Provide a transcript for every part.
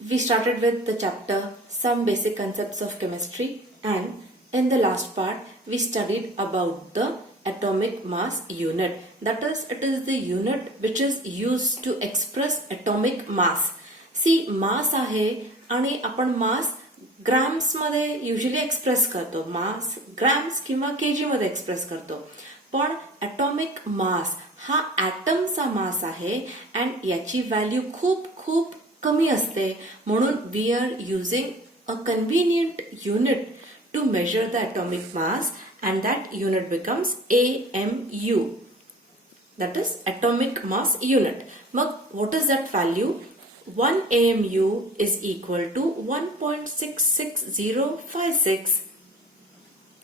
We started with the chapter Some Basic Concepts of Chemistry, and in the last part we studied about the atomic mass unit. That is, it is the unit which is used to express atomic mass. See, mass आहे आणि आपण मास grams मध्ये usually express करतो. मास grams किंवा KG मध्ये express करतो. पण atomic mass हा ॲटमचा मास आहे अँड याची व्हॅल्यू खूप खूप कमी असते. म्हणून we are using a convenient unit to measure the atomic mass and that unit becomes AMU. That is atomic mass unit. मग what is that value? 1 AMU is equal to 1.66056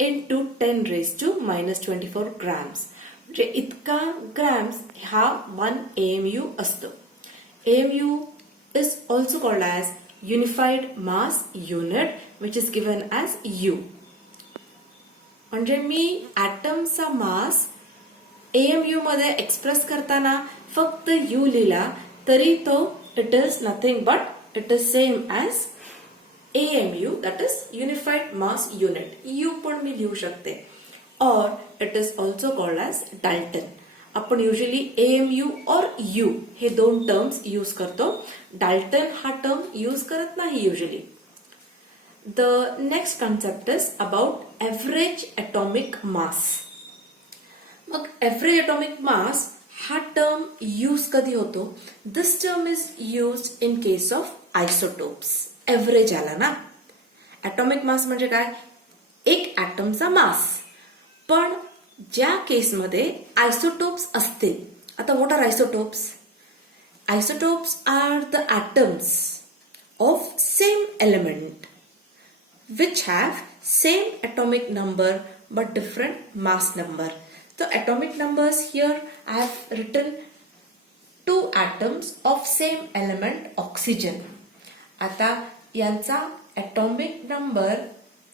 into 10 raised to minus 24 grams. म्हणजे इतका grams हा 1 AMU असतो. AMU is also called as unified mass unit which is given as U. म्हणजे मी ॲटमचा मास AMU मध्ये express करताना फक्त U लिहिला तरी तो it is nothing but it is same as AMU, that is unified mass unit. U पण मी लिहू शकते. or it is also called as Dalton. आपण युजली AMU or U हे दोन टर्म्स यूज करतो. डाल्टन हा टर्म यूज करत नाही usually. The next concept is about average atomic mass. मग एव्हरेज ॲटॉमिक मास हा टर्म यूज कधी होतो? This term is use in case of isotopes. Average आला ना. ॲटॉमिक मास म्हणजे काय? एक ॲटमचा मास. पण ज्या केसमध्ये आयसोटोप्स असतील. आता what are isotopes? Isotopes are the atoms of same element which have same atomic number but different mass number. So atomic numbers here I have written two atoms of same element oxygen. आता यांचा atomic number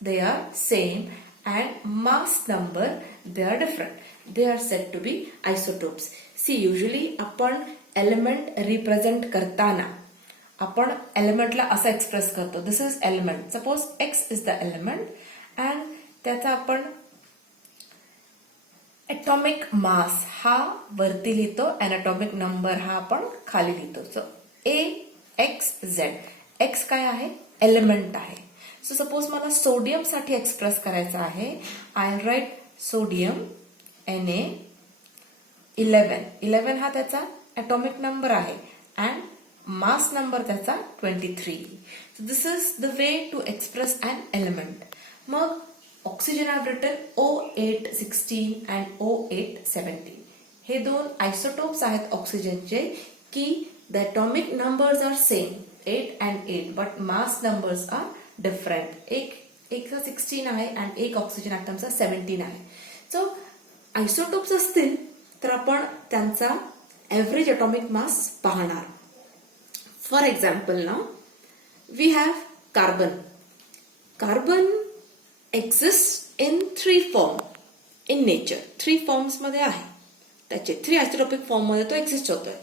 they are same and mass number they are different. They are said to be isotopes. See, usually आपण element represent करताना आपण एलिमेंटला असं express करतो. This is element. Suppose X is the element and त्याचा आपण atomic mass हा वरती लिहितो अँड ॲटॉमिक नंबर हा आपण खाली लिहितो. So AXZ. X काय आहे? एलिमेंट आहे. सो सपोज मला सोडियम साठी एक्सप्रेस करायचं आहे. I write sodium Na11. 11 हा त्याचा ॲटॉमिक नंबर आहे अँड mass number त्याचा 23. So this is the way to express an element. मग oxygen I have written O816 and O817. हे दोन isotopes आहेत ऑक्सिजनचे की the atomic numbers are same 8 and 8 but mass numbers are different. एकचा 16 आहे and एक oxygen ॲटमचा 17 आहे. सो isotopes असतील तर आपण त्यांचा एव्हरेज ॲटॉमिक मास पाहणार. For example, now we have carbon. Carbon exists in three forms in nature. 3 forms मध्ये आहे. त्याचे 3 आयसोटोपिक फॉर्म मध्ये तो एक्झिस्ट होतोय.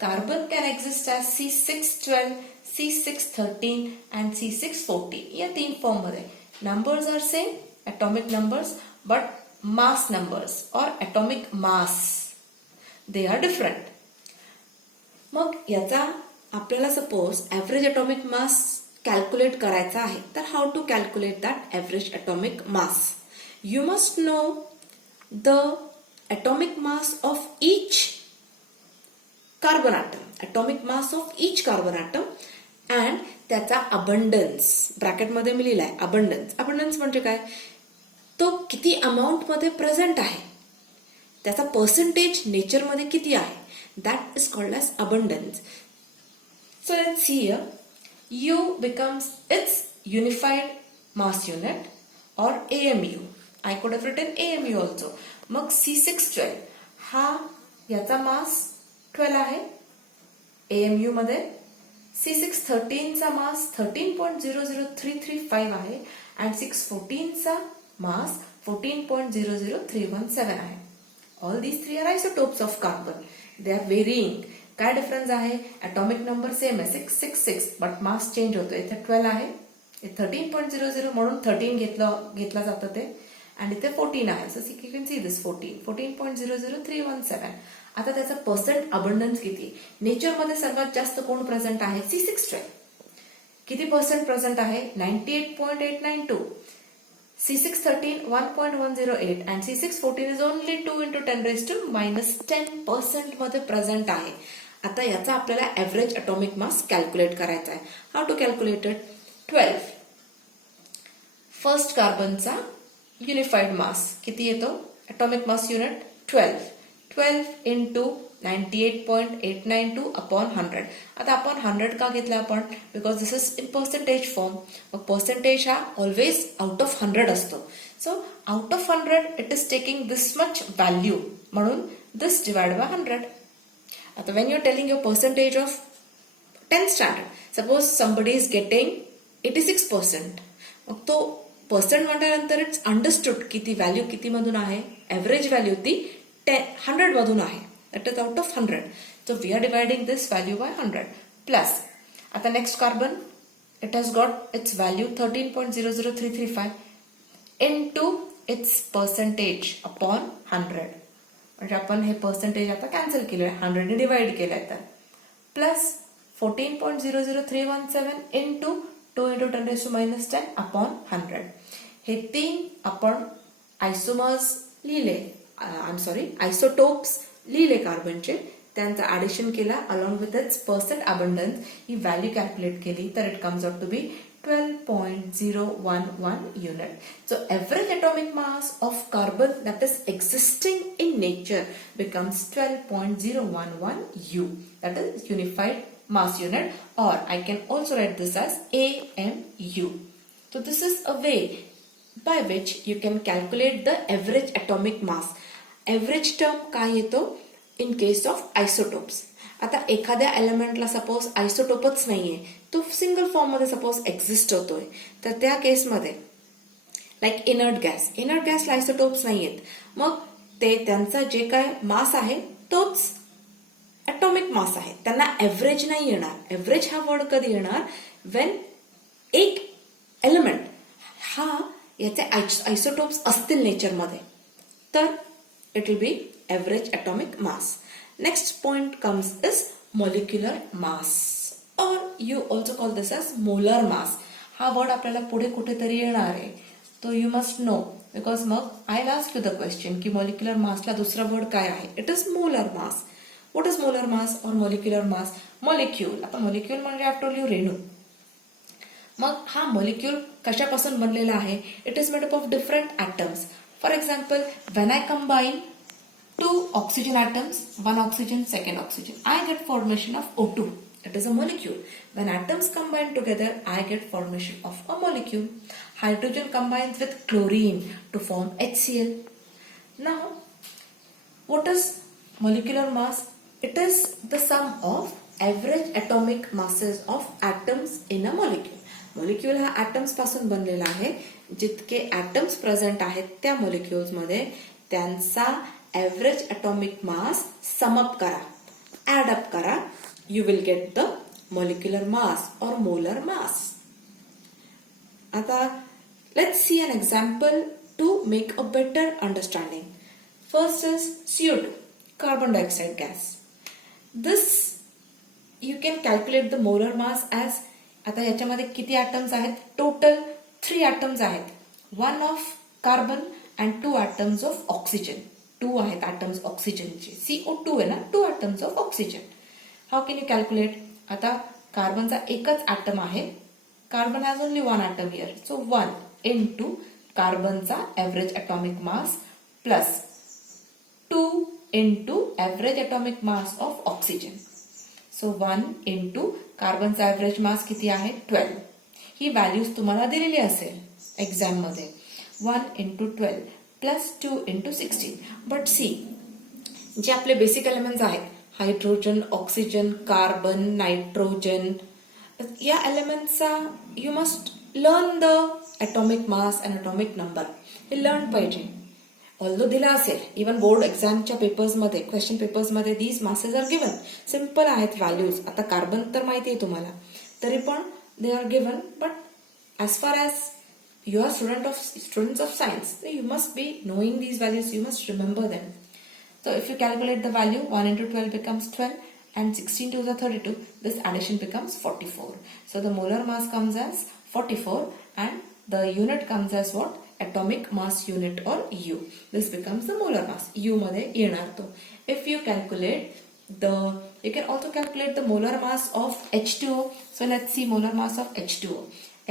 Carbon can exist as C612, C613 and C614. या 3 फॉर्म मध्ये numbers are same, atomic numbers, but mass numbers और atomic mass they are different. मग याचा आपल्याला suppose average atomic mass calculate करायचा आहे. तर how to calculate that average atomic mass? You must know the atomic mass of each carbon atom. Atomic mass of each carbon atom and त्याचा abundance. ब्रॅकेटमध्ये मी लिहिलाय abundance. Abundance म्हणजे काय? तो किती अमाऊंटमध्ये प्रेझेंट आहे, त्याचा पर्सेंटेज नेचरमध्ये किती आहे, that is called as abundance. So let's see here, U becomes its unified mass unit or AMU. I could have written AMU also. मग C612 हा याचा मास 12 आहे AMU मध्ये. C613 चा मास 13.00335 आहे and 614 चा मास 14.00317 आहे. All these three are isotopes of carbon. They are varying. काय डिफरन्स आहे? ॲटॉमिक नंबर सेम आहे 666 बट मास चेंज होतो. इथे 12 आहे, 13.00 म्हणून 13 घेतला जातं ते, आणि इथे 14 आहे. So you can see this 14.00317. आता त्याचा पर्सेंट अबंडन्स किती? नेचरमध्ये सर्वात जास्त कोण प्रेझेंट आहे? C612. किती पर्सेंट प्रेझेंट आहे? 98.892. C613 1.108 and C614 is only 2 into 10 raised to -10% मध्ये प्रेझेंट आहे. आता याचा आपल्याला एव्हरेज ॲटॉमिक मास कॅल्क्युलेट करायचा आहे. How to calculate it? 12. First कार्बनचा युनिफाईड मास किती येतो? Atomic mass unit 12. 12 into 98.892 upon 100. आता आपण 100 का घेतला आपण? Because this is in percentage form. मग पर्सेंटेज हा ऑलवेज आउट ऑफ 100 असतो. So out of 100 it is taking this much value, म्हणून दिस डिवाइड बाय 100. आता when you are telling your percentage of 10th standard, suppose somebody is getting 86%, मग तो percent म्हटल्यानंतर it's understood की ती value किती मधून आहे? एव्हरेज व्हॅल्यू ती 100 मधून आहे. That is out of 100. So we are dividing this value by 100. Plus, at the next carbon, it has got its value 13.00335 into its percentage upon 100. म्हणजे आपण हे पर्सेंटेज आता कॅन्सल केले, 100 ने डिवाइड केलंय तर. Plus 14.00317 into 2 into 10 raised to -10 upon 100. हे 3 आपण आयसोमर्स लिहिले, आयसोटोप्स लिहिले कार्बनचे, त्यांचं ऍडिशन केला along with its percent abundance, ही व्हॅल्यू कॅल्क्युलेट केली तर it comes out to be 12.011 unit. So average atomic mass of carbon that is existing in nature becomes 12.011 U. That is unified mass unit, or I can also write this as AMU. So this is a way by which you can calculate the average atomic mass. Average term काय येतो? In case of isotopes. आता एखाद्या एलिमेंटला suppose आयसोटोपच नाहीये, तो single form मध्ये suppose exist होतोय, तर त्या केसमध्ये लाईक इनर्ट गॅसला आयसोटोप्स नाहीयेत, मग ते त्यांचा जे काय मास आहे तोच ॲटॉमिक मास आहे, त्यांना एव्हरेज नाही येणार. एव्हरेज हा वर्ड कधी येणार? वेन एक एलिमेंट हा याचे आयसोटोप्स असतील नेचरमध्ये, तर it will be average atomic mass. Next point comes is molecular mass, or you also call this as molar mass. हा वर्ड आपल्याला पुढे कुठेतरी येणार आहे, तो यू मस्ट नो, बिकॉज मग I ask you the question की मॉलिक्युलर मासला दुसरा वर्ड काय आहे? It is molar mass. What is molar mass और मॉलिक्युलर मास? मॉलिक्यूल, आता मॉलिक्यूल म्हणजे आफ्टर यू रेणू. मग हा मॉलिक्यूल कशापासून बनलेला आहे? It is made up of different atoms. For example, when I combine 2 oxygen atoms, one oxygen, second oxygen, I get formation of O2. It is a molecule. When atoms combine together, I get formation of a molecule. Hydrogen combines with chlorine to form HCl. Now, what is molecular mass? It is the sum of average atomic masses of atoms in a molecule. Molecule हा atoms पासून बनलेला आहे. जितके atoms present आहेत त्या molecules मध्ये त्यांचा average atomic mass sum up करा, ऍड अप करा, you will get the molecular mass और मोलर मास. आता let's see an example to make a better understanding. First is CO2, carbon dioxide gas. This you can calculate the molar mass as, आता याच्यामध्ये किती atoms आहेत? Total 3 atoms आहेत. 1 of carbon and 2 atoms of oxygen. 2 आहेत atoms ऑक्सिजनचे. CO2 आहे ना, 2 atoms of oxygen. How can you calculate? आता कार्बनचा एकच ॲटम आहे, carbon has only 1 atom here, so 1 into कार्बनचा average atomic mass plus 2 into average atomic mass of oxygen. So 1 into कार्बनचा एव्हरेज मास किती आहे? 12. ही व्हॅल्यूज तुम्हाला दिलेली असेल एक्झाम मध्ये. 1 into 12 plus 2 into 16. But see, जे आपले बेसिक एलिमेंट्स आहेत, हायड्रोजन, ऑक्सिजन, कार्बन, नायट्रोजन, या एलिमेंट्सचा you must learn the atomic mass and atomic number. हे लर्न पाहिजे. ऑल्दो दिला असेल, इवन बोर्ड एक्झामच्या पेपर्समध्ये, क्वेश्चन पेपर्समध्ये these masses are given, simple आहेत व्हॅल्यूज. आता कार्बन तर माहिती आहे तुम्हाला, तरी पण they are given. But as far as you are students of science, so you must be knowing these values, you must remember them. So if you calculate the value, 1 into 12 becomes 12 and 16 to the 32, this addition becomes 44. So the molar mass comes as 44 and the unit comes as what? Atomic mass unit or U. This becomes the molar mass. U मध्ये येणार तो. If you calculate you can also calculate the molar mass of H2O. So let's see molar mass of H2O.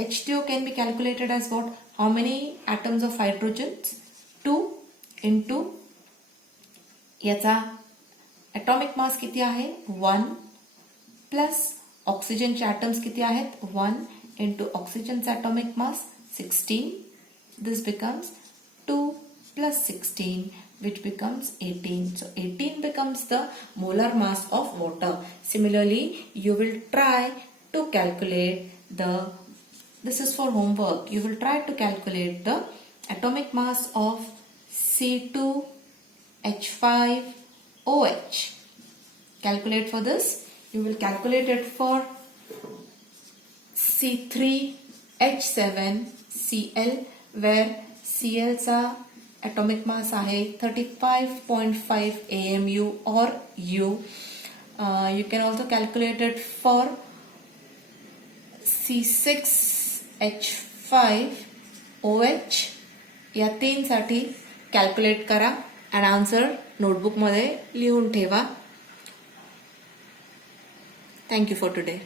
H2O can be calculated as what? How many atoms of hydrogen? 2 into याचा atomic mass किती आहे? 1 plus ऑक्सिजनचे atoms किती आहेत? 1 into ऑक्सिजनचा atomic mass 16. This becomes 2 plus 16, which becomes 18. So 18 becomes the molar mass of water. Similarly, you will try to calculate this is for homework. You will try to calculate the atomic mass of C2H5OH. Calculate for this. You will calculate it for C3H7Cl, where Cl चा atomic mass आहे 35.5 AMU or U. You can also calculate it for C6H5OH. या 3 साठी calculate करा आणि answer नोटबुकमध्ये लिहून ठेवा. Thank you for today.